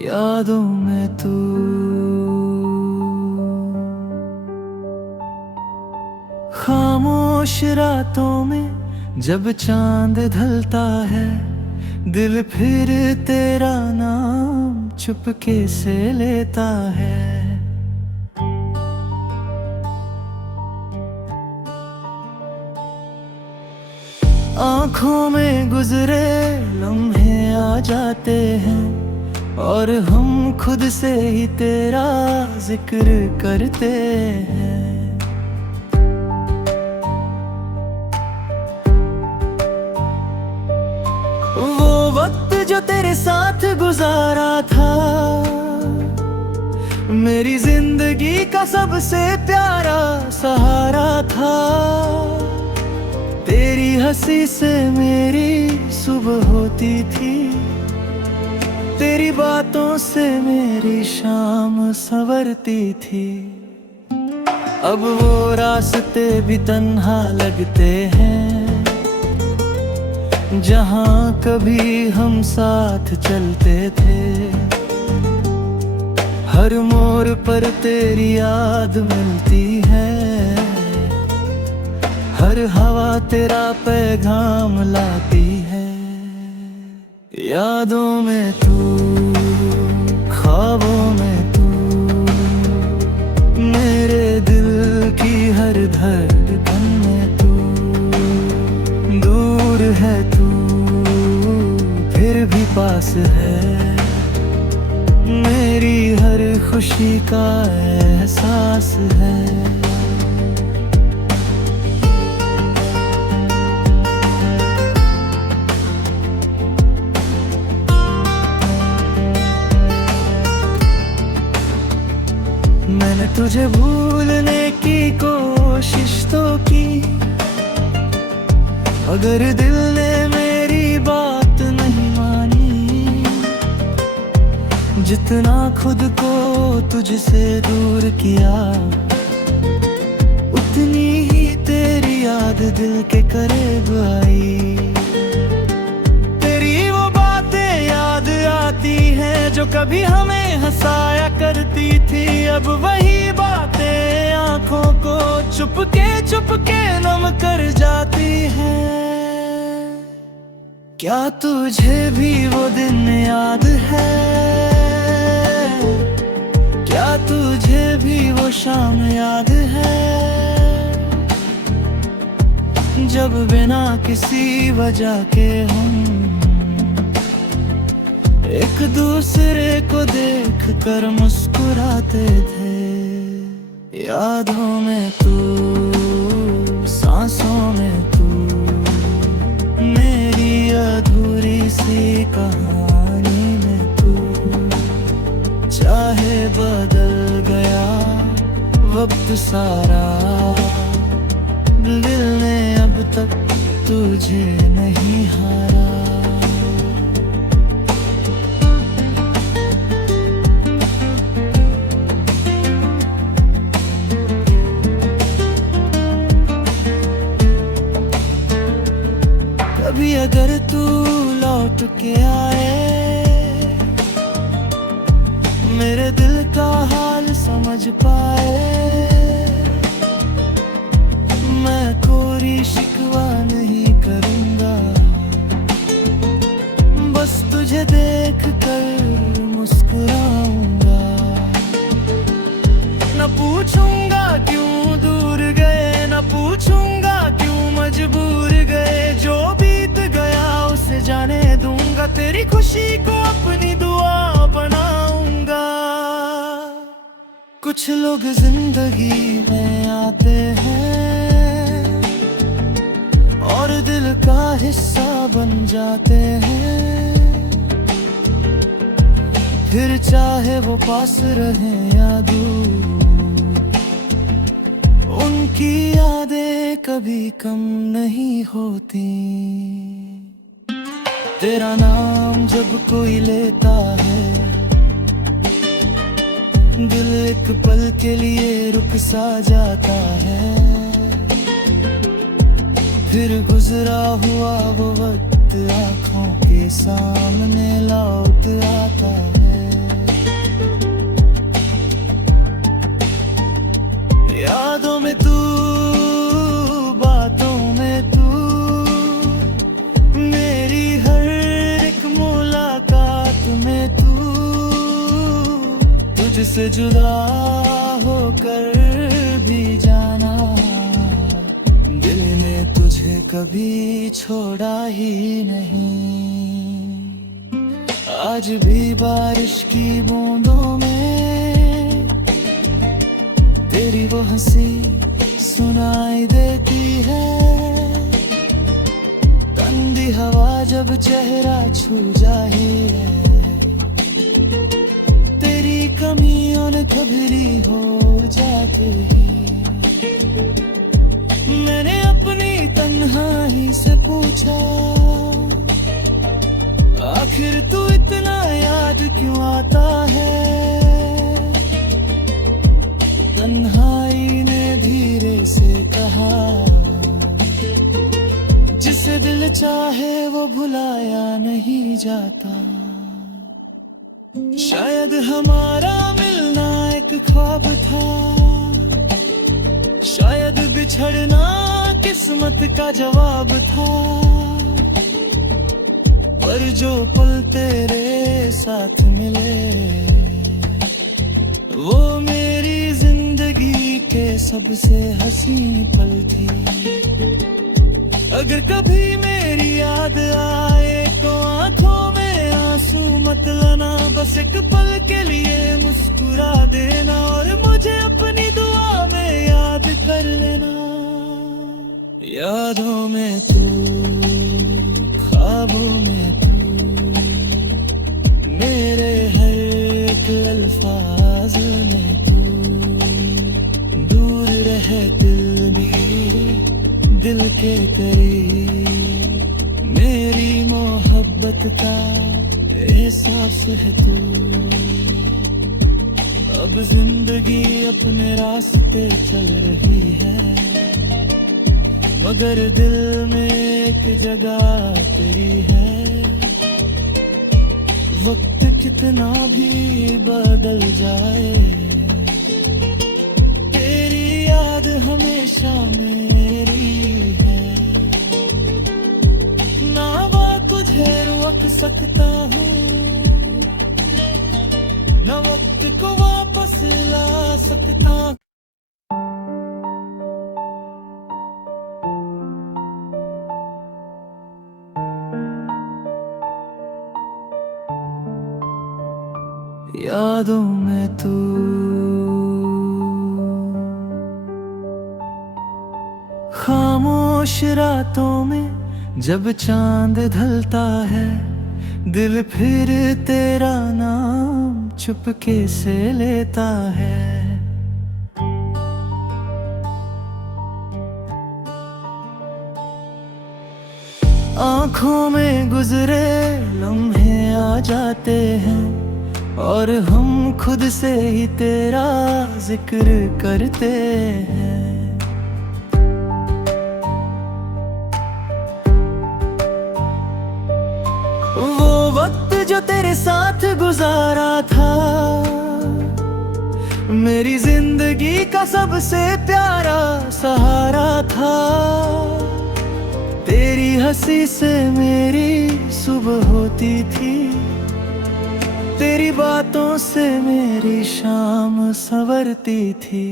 यादों में तू। खामोश रातों में जब चांद ढलता है, दिल फिर तेरा नाम चुपके से लेता है। आँखों में गुजरे लम्हे आ जाते हैं और हम खुद से ही तेरा जिक्र करते हैं। वो वक्त जो तेरे साथ गुजारा था, मेरी जिंदगी का सबसे प्यारा सहारा था। तेरी हंसी से मेरी सुबह होती थी, तेरी बातों से मेरी शाम संवरती थी। अब वो रास्ते भी तन्हा लगते हैं जहाँ कभी हम साथ चलते थे। हर मोड़ पर तेरी याद मिलती है, हर हवा तेरा पैगाम लाती है। यादों में तू, ख्वाबों में तू, मेरे दिल की हर धड़कन में तू। दूर है तू फिर भी पास है, मेरी हर खुशी का एहसास है। मैंने तुझे भूलने की कोशिश तो की, अगर दिल ने मेरी बात नहीं मानी। जितना खुद को तुझसे दूर किया, उतनी ही तेरी याद दिल के करीब आई। तेरी वो बातें याद आती हैं जो कभी हमें हंसाया करती थी। अब वही बातें आंखों को चुपके चुपके नम कर जाती हैं। क्या तुझे भी वो दिन याद है? क्या तुझे भी वो शाम याद है, जब बिना किसी वजह के हम एक दूसरे को देख कर मुस्कुराते थे। यादों में तू, सांसों में तू, मेरी अधूरी सी कहानी में तू। चाहे बदल गया वक्त सारा, दिल ने अब तक तुझे नहीं हारा। कभी अगर तू लौट के आए, मेरे दिल का हाल समझ पाए, मैं कोई शिकवा नहीं करूँगा। बस तुझे देख कर मुस्कुराऊंगा। न पूछूंगा क्यों दूर गए, न पूछूंगा क्यों मजबूर गए। जो बीत गया उसे जाने दूंगा, तेरी खुशी को अपनी दुआ बनाऊंगा। कुछ लोग जिंदगी में आते हैं और दिल का हिस्सा बन जाते हैं, फिर चाहे वो पास रहे या दूर, उनकी यादें कभी कम नहीं होती। तेरा नाम जब कोई लेता है, दिल एक पल के लिए रुक सा जाता है। फिर गुजरा हुआ वो वक्त आँखों के सामने लौट आता है। यादों में तू, बातों में तू, मेरी हर एक मुलाकात में तू, तुझसे जुदा होकर भी जाना, दिल ने तुझे कभी छोड़ा ही नहीं। आज भी बारिश की बूंदों में तेरी वो हंसी सुनाई देती है, ठंडी हवा जब चेहरा छू जाए, तेरी कमियों ने खबरी हो जाती है। मैंने अपनी तन्हाई से पूछा, आखिर तू इतना याद क्यों आता है? तन्हाई ने धीरे से कहा, जिसे दिल चाहे वो भुलाया नहीं जाता। शायद हमारा मिलना एक ख्वाब था, शायद बिछड़ना किस्मत का जवाब था, पर जो पल तेरे साथ मिले वो मेरी जिंदगी के सबसे हसीन पल थी। अगर कभी मेरी याद आए तो आंखों में आंसू मत लाना, बस एक पल के लिए मुस्कुरा देना और मुझे अपनी दुआ में याद कर लेना। यादों में तू, ख्वाबों में तू, मेरे हर एक अल्फाज में तू, दूर रहे दिल भी दिल के करीब, मेरी मोहब्बत का एहसास है तू। अब जिंदगी अपने रास्ते चल रही है, मगर दिल में एक जगह तेरी है। वक्त कितना भी बदल जाए, तेरी याद हमेशा मेरी है। ना वक्त तुझे रोक सकता हूँ, ना वक्त को वापस ला सकता। यादों में तू, खामोश रातों में जब चांद ढलता है, दिल फिर तेरा नाम चुपके से लेता है। आँखों में गुजरे लम्हे आ जाते हैं और हम खुद से ही तेरा जिक्र करते हैं। वो वक्त जो तेरे साथ गुजारा था, मेरी जिंदगी का सबसे प्यारा सहारा था। तेरी हंसी से मेरी सुबह होती थी, तेरी बातों से मेरी शाम संवरती थी।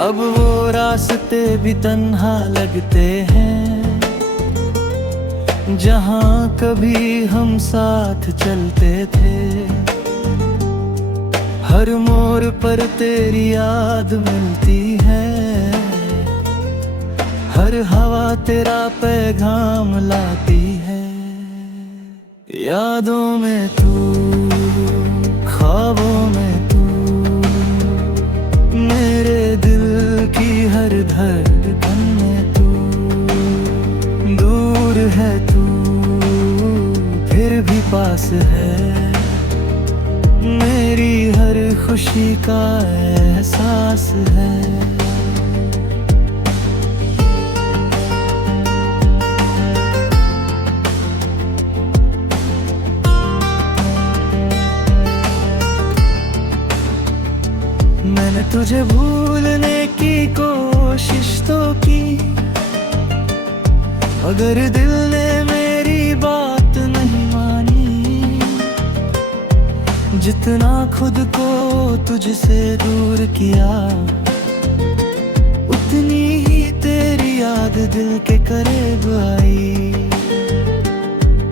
अब वो रास्ते भी तन्हा लगते हैं, जहाँ कभी हम साथ चलते थे। हर मोड़ पर तेरी याद मिलती है, हर हवा तेरा पैगाम लाती है। यादों में तू, ख्वाबों में तू, मेरे दिल की हर धड़कन में तू, दूर है तू फिर भी पास है, मेरी हर खुशी का एहसास है। मैंने तुझे भूलने की कोशिश तो की, अगर दिल ने मेरी बात नहीं मानी, जितना खुद को तुझसे दूर किया, उतनी ही तेरी याद दिल के करीब आई।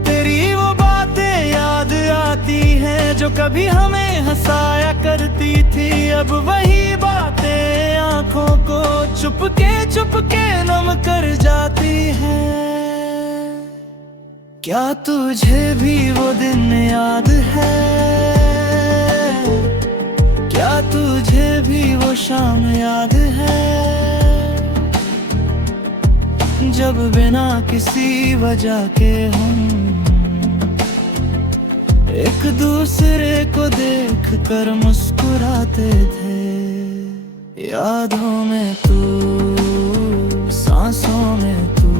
तेरी वो बातें याद आती हैं जो कभी हमें हंसाया करती थी, अब वही बातें आंखों को चुपके नम कर जाती हैं। क्या तुझे भी वो दिन याद है? क्या तुझे भी वो शाम याद है, जब बिना किसी वजह के हम एक दूसरे को देख कर मुस्कुराते थे। यादों में तू, सांसों में तू,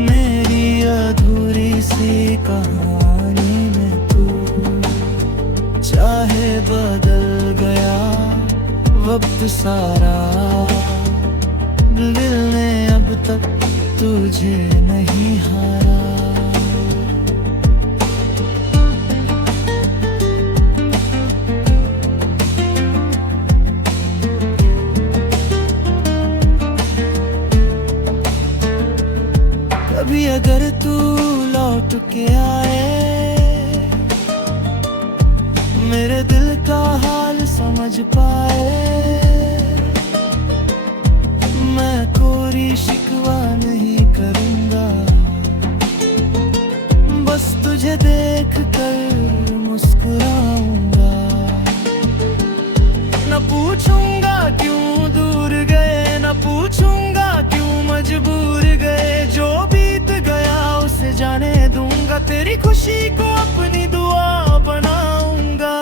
मेरी अधूरी सी कहानी में तू। चाहे बदल गया वक्त सारा, दिल ने अब तक तुझे नहीं हारा। कभी अगर तू लौट के आए, मेरे दिल का हाल समझ पाए, मैं कोई शिकवा नहीं करूंगा, बस तुझे देख कर मुस्कुराऊंगा। न पूछूंगा क्यों दूर गए, न पूछूंगा क्यों मजबूर गए, जो बीत गया उसे जाने दूंगा, तेरी खुशी को अपनी दुआ बनाऊंगा।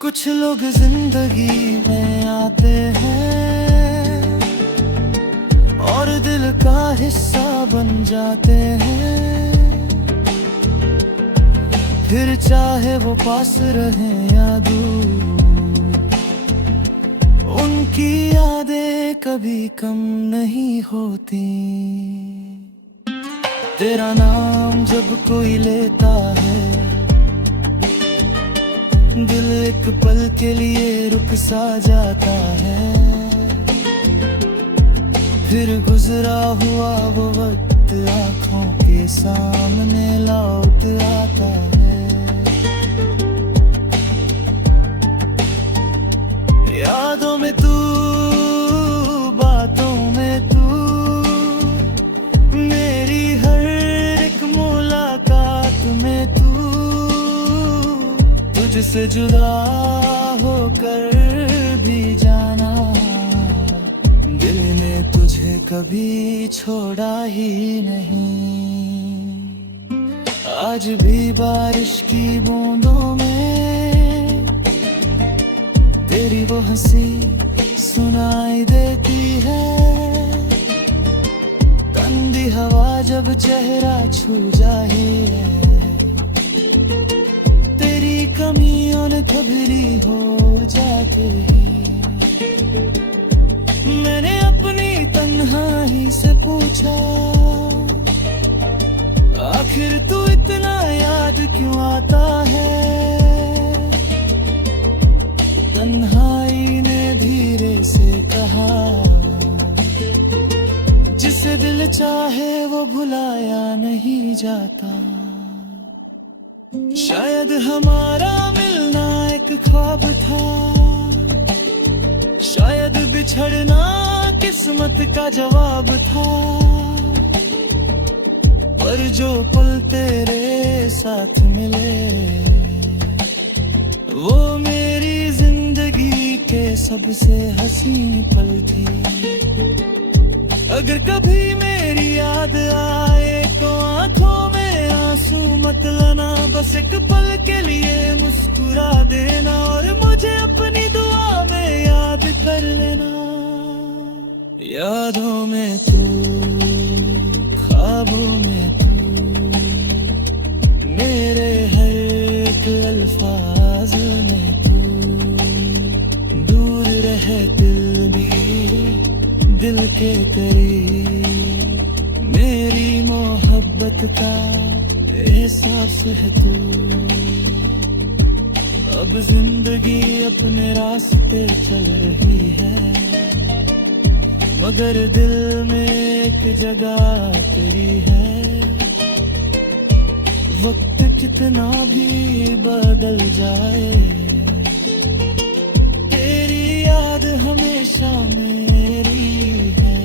कुछ लोग जिंदगी में आते हैं और दिल का हिस्सा बन जाते हैं, फिर चाहे वो पास रहे या दूर, उनकी यादें कभी कम नहीं होती। तेरा नाम जब कोई लेता है, दिल एक पल के लिए रुक सा जाता है, फिर गुजरा हुआ वो वक्त आँखों के सामने लौट आता है। यादों में तू, बातों में तू, मेरी हर एक मुलाकात में तू, तुझसे जुदा होकर भी जाना, दिल ने तुझे कभी छोड़ा ही नहीं। आज भी बारिश की बूंदों में तेरी वो हंसी सुनाई देती है, ठंडी हवा जब चेहरा छू जाए, तेरी कमियों ने घबरी हो जाते हैं। मैंने अपनी तन्हाई से पूछा, आखिर तू इतना याद क्यों आता है? तन्हाई ने धीरे से कहा, जिसे दिल चाहे वो भुलाया नहीं जाता। शायद हमारा मिलना एक ख्वाब था, शायद बिछड़ना किस्मत का जवाब था, पर जो पल तेरे साथ मिले, वो मेरी जिंदगी के सबसे हसीन पल थी। अगर कभी मेरी याद आए तो आंखों में आंसू मत लाना, बस एक पल के लिए मुस्कुरा देना, और मुझे अपनी दुआ में याद कर लेना। यादों में तू, ख्वाबों में तू, मेरे हर एक अल्फाज में तू, दूर रह है दिल भी दिल के करीब, मेरी मोहब्बत का एहसास है तू। अब जिंदगी अपने रास्ते चल रही है, मगर दिल में एक जगह तेरी है। वक्त कितना भी बदल जाए, तेरी याद हमेशा मेरी है।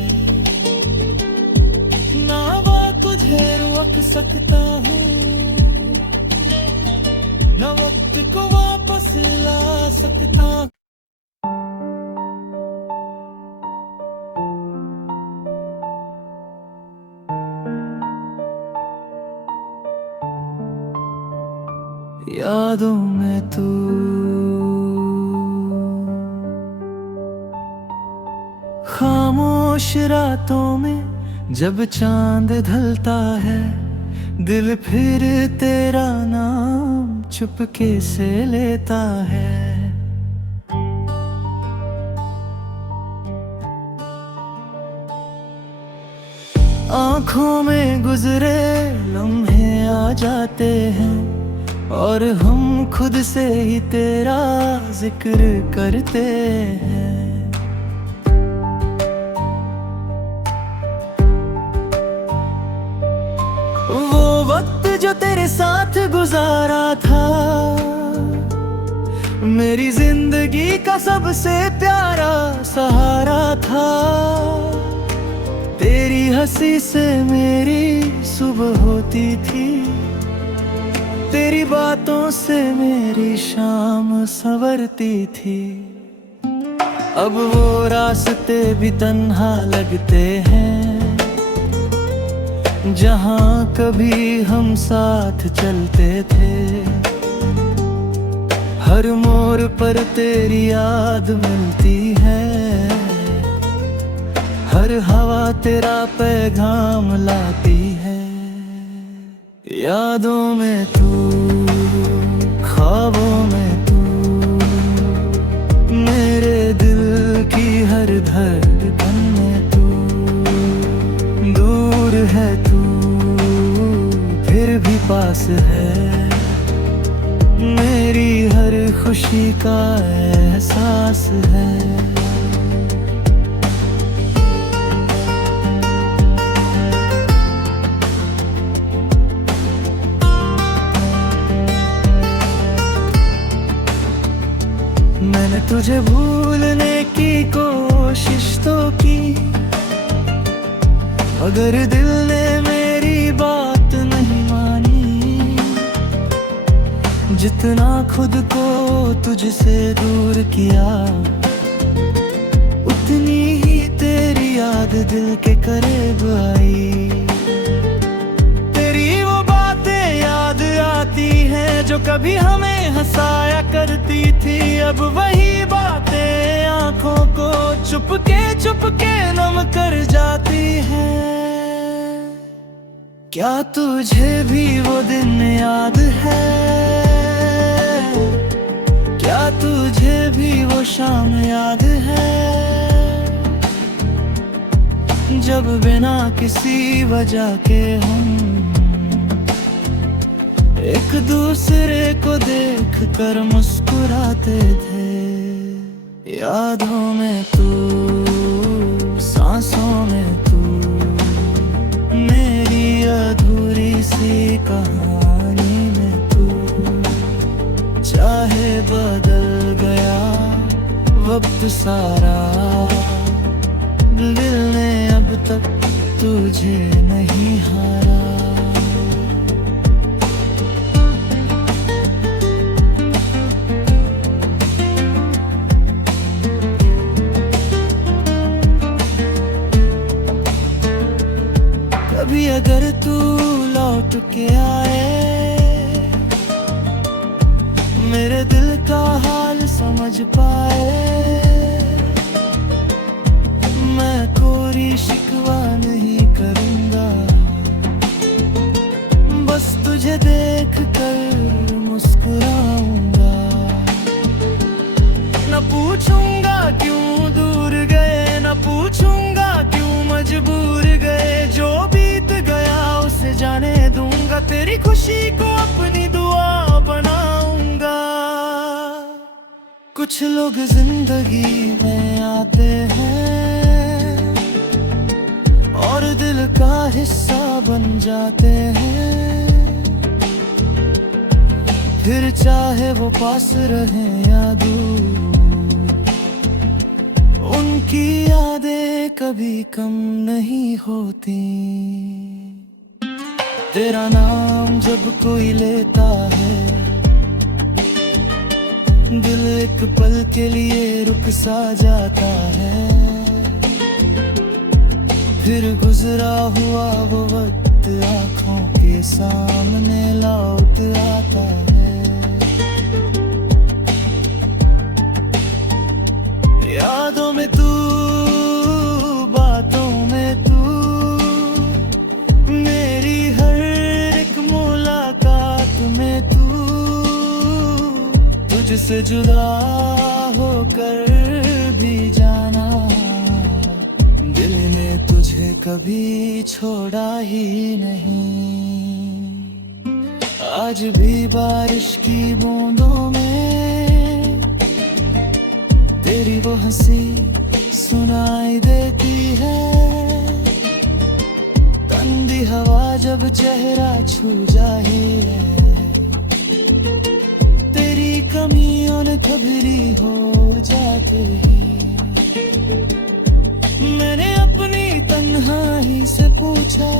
ना मैं तुझे रोक सकता हूँ, ना वक्त को वापस ला सकता। यादों में तू खामोश रातों में जब चांद ढलता है, दिल फिर तेरा नाम चुपके से लेता है। आँखों में गुजरे लम्हे आ जाते हैं, और हम खुद से ही तेरा जिक्र करते हैं। वो वक्त जो तेरे साथ गुजारा था, मेरी जिंदगी का सबसे प्यारा सहारा था। तेरी हंसी से मेरी सुबह होती थी, तेरी बातों से मेरी शाम संवरती थी। अब वो रास्ते भी तन्हा लगते हैं, जहाँ कभी हम साथ चलते थे। हर मोड़ पर तेरी याद मिलती है, हर हवा तेरा पैगाम लाती है। यादों में तू, ख्वाबों में तू, मेरे दिल की हर धड़कन में तू। दूर है तू फिर भी पास है, मेरी हर खुशी का एहसास है। मैंने तुझे भूलने की कोशिश तो की, अगर दिल ने मेरी बात नहीं मानी। जितना खुद को तुझसे दूर किया, उतनी ही तेरी याद दिल के करीब आई। तेरी वो बातें याद आती हैं जो कभी हमें हंसाया करती थी। अब वही बातें आंखों को चुपके नम कर जाती हैं। क्या तुझे भी वो दिन याद है? क्या तुझे भी वो शाम याद है, जब बिना किसी वजह के हम एक दूसरे को देख कर मुस्कुराते थे। यादों में तू, सांसों में तू, मेरी अधूरी सी कहानी में तू। चाहे बदल गया वक्त सारा, दिल ने अब तक तुझे नहीं हारा। कभी अगर तू लौट के आए, मेरे दिल का हाल समझ पाए, मैं कोई शिकवा नहीं करूँगा। बस तुझे देख कर मुस्कुराऊंगा, न पूछूंगा क्यों दूर गए, न पूछूंगा क्यों मजबूर गए। जो बीत गया उसे जाने दूंगा, तेरी खुशी को अपनी दुआ बनाऊंगा। कुछ लोग जिंदगी में आते हैं और दिल का हिस्सा बन जाते हैं, फिर चाहे वो पास रहे या दूर, उनकी यादें कभी कम नहीं होती। तेरा नाम जब कोई लेता है, दिल एक पल के लिए रुक सा जाता है, फिर गुजरा हुआ वो वक्त आँखों के सामने लौट आता है। यादों में तू, बातों में तू, मेरी हर एक मुलाकात में तू। तुझसे जुदा होकर भी जाना, दिल ने तुझे कभी छोड़ा ही नहीं। आज भी बारिश की बूंदों में तेरी वो हंसी सुनाई देती है। ठंडी हवा जब चेहरा छू जाए, तेरी कमियों ने खबरी हो जाते हैं। मैंने अपनी तन्हाई से पूछा,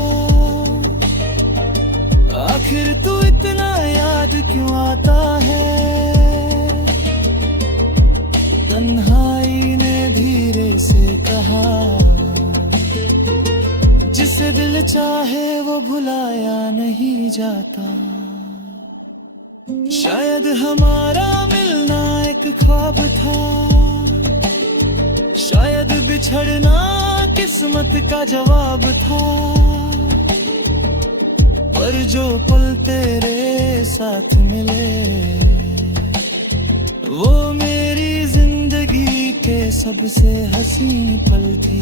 आखिर तू इतना याद क्यों आता है। तन्हाई ने धीरे से कहा, जिसे दिल चाहे वो भुलाया नहीं जाता। शायद हमारा मिलना एक ख्वाब था, शायद बिछड़ना किस्मत का जवाब था। पर जो पल तेरे साथ मिले, वो मेरी जिंदगी के सबसे हसीन पल थी।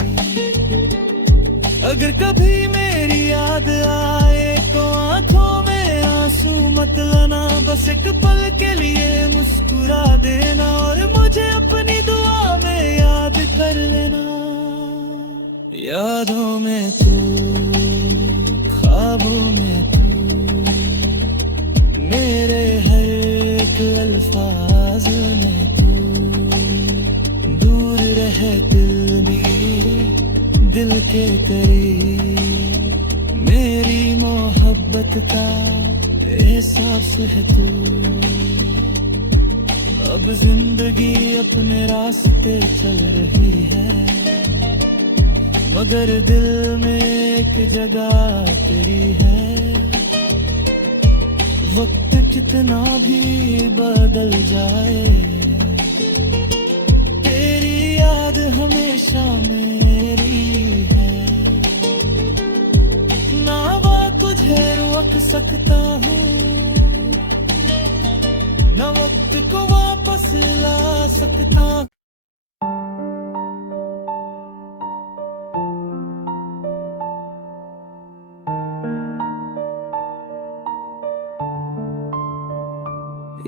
अगर कभी मेरी याद आए तो आंखों में आंसू मत लाना, बस एक पल के लिए मुस्कुरा देना और मुझे अपनी दुआ में याद कर लेना। यादों में तू, ख्वाबों में तू, मेरे हर एक अल्फाज में तू। दूर रहे दिल भी दिल के करीब, मेरी मोहब्बत का एहसास है तू। अब जिंदगी अपने रास्ते चल रही है, मगर दिल में एक जगह तेरी है। वक्त कितना भी बदल जाए, तेरी याद हमेशा मेरी है। ना वक्त तुझे रोक सकता हूँ, ना वक्त को वापस ला सकता।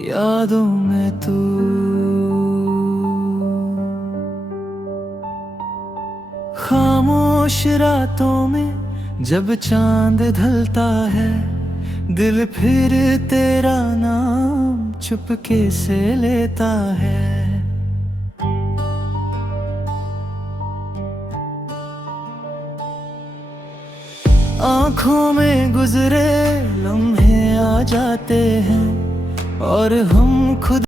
यादों में तू, खामोश रातों में जब चांद ढलता है, दिल फिर तेरा नाम चुपके से लेता है। आँखों में गुजरे लम्हे आ जाते हैं और हम खुद